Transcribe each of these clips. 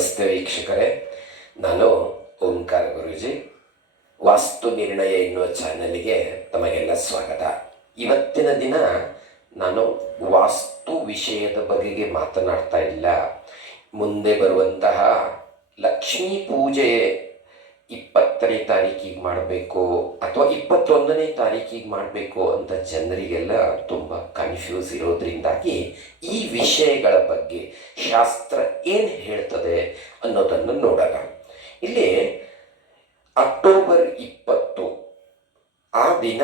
ನಮಸ್ತೆ ವೀಕ್ಷಕರೇ, ನಾನು ಓಂಕಾರ ಗುರೂಜಿ. ವಾಸ್ತು ನಿರ್ಣಯ ಎನ್ನುವ ಚಾನಲ್ಗೆ ತಮಗೆಲ್ಲ ಸ್ವಾಗತ. ಇವತ್ತಿನ ದಿನ ನಾನು ವಾಸ್ತು ವಿಷಯದ ಬಗೆಗೆ ಮಾತನಾಡ್ತಾ ಇಲ್ಲ. ಮುಂದೆ ಬರುವಂತಹ ಲಕ್ಷ್ಮೀ ಪೂಜೆ 20ನೇ ತಾರೀಕಿಗೆ ಮಾಡಬೇಕು ಅಥವಾ 21ನೇ ತಾರೀಕಿಗೆ ಮಾಡಬೇಕು ಅಂತ ಜನರಿಗೆಲ್ಲ ತುಂಬ ಕನ್ಫ್ಯೂಸ್ ಇರೋದ್ರಿಂದಾಗಿ ಈ ವಿಷಯಗಳ ಬಗ್ಗೆ ಶಾಸ್ತ್ರ ಏನು ಹೇಳ್ತದೆ ಅನ್ನೋದನ್ನು ನೋಡೋಣ. ಇಲ್ಲಿ ಅಕ್ಟೋಬರ್ 20 ಆ ದಿನ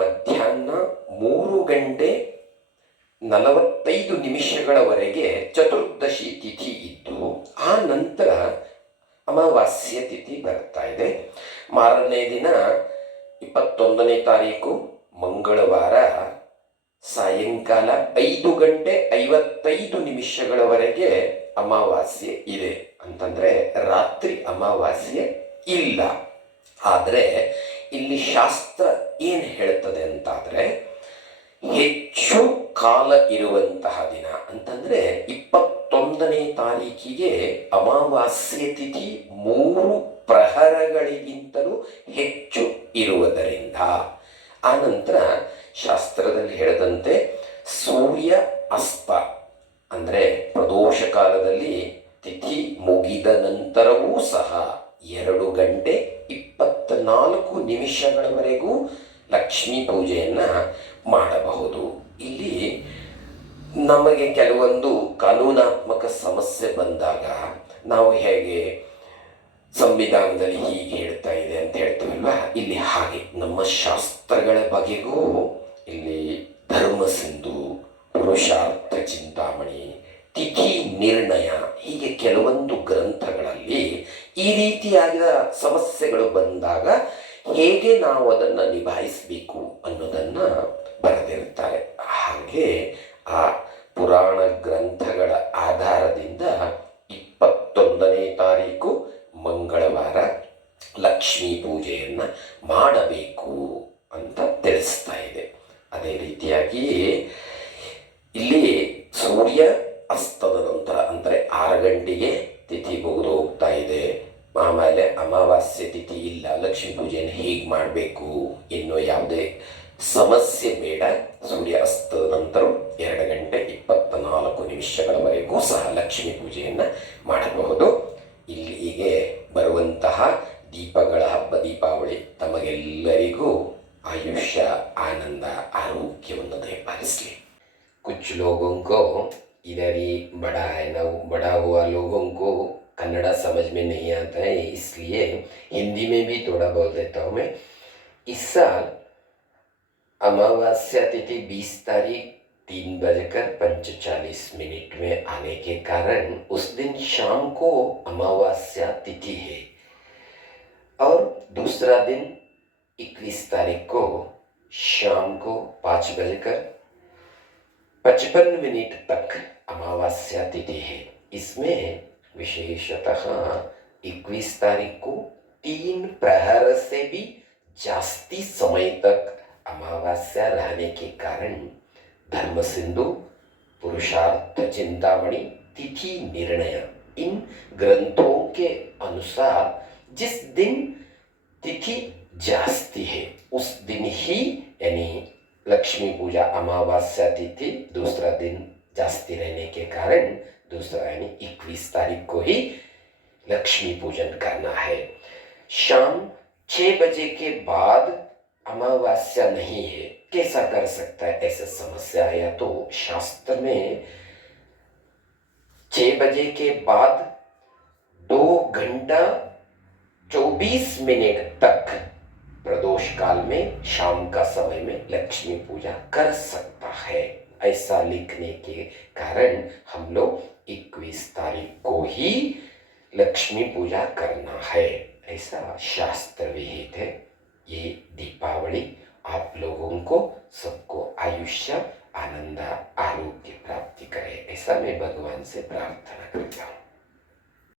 ಮಧ್ಯಾಹ್ನ 3:45 ಚತುರ್ದಶಿ ತಿಥಿ ಇದ್ದು, ಆ ನಂತರ ಅಮಾವಾಸ್ಯೆ ತಿಥಿ ಬರ್ತಾ ಇದೆ. ಮಾರನೇ ದಿನ 21ನೇ ತಾರೀಕು ಮಂಗಳವಾರ ಸಾಯಂಕಾಲ 5:55 ಅಮಾವಾಸ್ಯೆ ಇದೆ. ಅಂತಂದರೆ ರಾತ್ರಿ ಅಮಾವಾಸ್ಯೆ ಇಲ್ಲ. ಆದರೆ ಇಲ್ಲಿ ಶಾಸ್ತ್ರ ಏನು ಹೇಳ್ತದೆ ಅಂತಾದರೆ, ಹೆಚ್ಚು ಕಾಲ ಇರುವಂತಹ ದಿನ ಅಂತಂದರೆ 21ನೇ ತಾರೀಕಿಗೆ ಅಮಾವಾಸ್ಯೆ ತಿಥಿ 3 ಪ್ರಹರಗಳಿಗಿಂತಲೂ ಹೆಚ್ಚು ಇರುವುದರಿಂದ, ಆನಂತರ ಶಾಸ್ತ್ರದಲ್ಲಿ ಹೇಳಿದಂತೆ ಸೂರ್ಯ ಅಸ್ತ ಅಂದರೆ ಪ್ರದೋಷ ಕಾಲದಲ್ಲಿ ತಿಥಿ ಮುಗಿದ ನಂತರವೂ ಸಹ 2:24 ಲಕ್ಷ್ಮೀ ಪೂಜೆಯನ್ನು ಮಾಡಬಹುದು. ಇಲ್ಲಿ ನಮಗೆ ಕೆಲವೊಂದು ಕಾನೂನಾತ್ಮಕ ಸಮಸ್ಯೆ ಬಂದಾಗ ನಾವು ಹೇಗೆ ಸಂವಿಧಾನದಲ್ಲಿ ಹೀಗೆ ಹೇಳ್ತಾ ಇದೆ ಅಂತ ಹೇಳ್ತೀವಲ್ವ, ಇಲ್ಲಿ ಹಾಗೆ ನಮ್ಮ ಶಾಸ್ತ್ರಗಳ ಬಗೆಗೂ ಇಲ್ಲಿ ಧರ್ಮ ಸಿಂಧು, ಪುರುಷಾರ್ಥ ಚಿಂತಾಮಣಿ, ತಿಥಿ ನಿರ್ಣಯ, ಹೀಗೆ ಕೆಲವೊಂದು ಗ್ರಂಥಗಳಲ್ಲಿ ಈ ರೀತಿಯಾದ ಸಮಸ್ಯೆಗಳು ಬಂದಾಗ ಹೇಗೆ ನಾವು ಅದನ್ನು ನಿಭಾಯಿಸಬೇಕು ಅನ್ನೋದನ್ನು ಬರೆದಿರ್ತಾರೆ. ಹಾಗೆ ಆ ಪುರಾಣ ಗ್ರಂಥಗಳ ಆಧಾರದಿಂದ 21ನೇ ತಾರೀಕು ಮಂಗಳವಾರ ಲಕ್ಷ್ಮೀ ಪೂಜೆಯನ್ನು ಮಾಡಬೇಕು ಅಂತ ತಿಳಿಸ್ತಾ ಇದೆ. ಅದೇ ರೀತಿಯಾಗಿ ಇಲ್ಲಿ ಸೂರ್ಯ ಅಸ್ತದ ನಂತರ ಅಂದರೆ 6 ಗಂಟೆಗೆ ತಿಥಿ ಮುಗಿದು ಹೋಗ್ತಾ ಇದೆ. ಆಮೇಲೆ ಅಮಾವಾಸ್ಯೆ ತಿಥಿ ಇಲ್ಲ, ಲಕ್ಷ್ಮೀ ಪೂಜೆಯನ್ನು ಹೇಗೆ ಮಾಡಬೇಕು ಎನ್ನುವ ಯಾವುದೇ ಸಮಸ್ಯೆ ಬೇಡ. ಸೂರ್ಯ ಅಸ್ತದ ನಂತರ 2:24 ಸಹ ಲಕ್ಷ್ಮೀ ಪೂಜೆಯನ್ನು ಮಾಡಬಹುದು. ಇಲ್ಲಿಗೆ ಬರುವಂತಹ ದೀಪಗಳ ಹಬ್ಬ ದೀಪಾವಳಿ ತಮಗೆಲ್ಲರಿಗೂ ಆಯುಷ್ಯ, ಆನಂದ, ಆರೋಗ್ಯವನ್ನು ದಯಪಾಲಿಸಲಿ. कुछ लोगों को इधर ही बड़ा है ना, बड़ा हुआ लोगों को कन्नड़ा समझ में नहीं आता है, इसलिए हिंदी में भी थोड़ा बोल देता हूँ मैं. इस साल अमावस्या तिथि 20 तारीख 3:45 में आने के कारण उस दिन शाम को अमावस्या तिथि है और दूसरा दिन 21 तारीख को शाम को 5:55 तक अमावस्या तिथि है. इसमें विशेषतः 21 तारीख को 3 प्रहर से भी जास्ती समय तक अमावस्या रहने के कारण धर्म सिंधु, पुरुषार्थ चिंतामणि, तिथि निर्णय, इन ग्रंथों के अनुसार जिस दिन तिथि जास्ती है उस दिन ही, यानी लक्ष्मी पूजा अमावस्या तिथि दूसरा दिन जास्ती रहने के कारण दूसरा यानी 21 तारीख को ही लक्ष्मी पूजन करना है. शाम 6 बजे के बाद अमावस्या नहीं है, कैसा कर सकता है? ऐसा समस्या है तो शास्त्र में 6 बजे के बाद 2:24 तक प्रदोष काल में शाम का समय में लक्ष्मी पूजा कर सकता है. ऐसा लिखने के कारण हम लोग 21 तारीख को ही लक्ष्मी पूजा करना है, ऐसा शास्त्र विहित है. ये दीपावली आप लोगों को सबको आयुष्य, आनंद, आरोग्य प्राप्ति करे, ऐसा मैं भगवान से प्रार्थना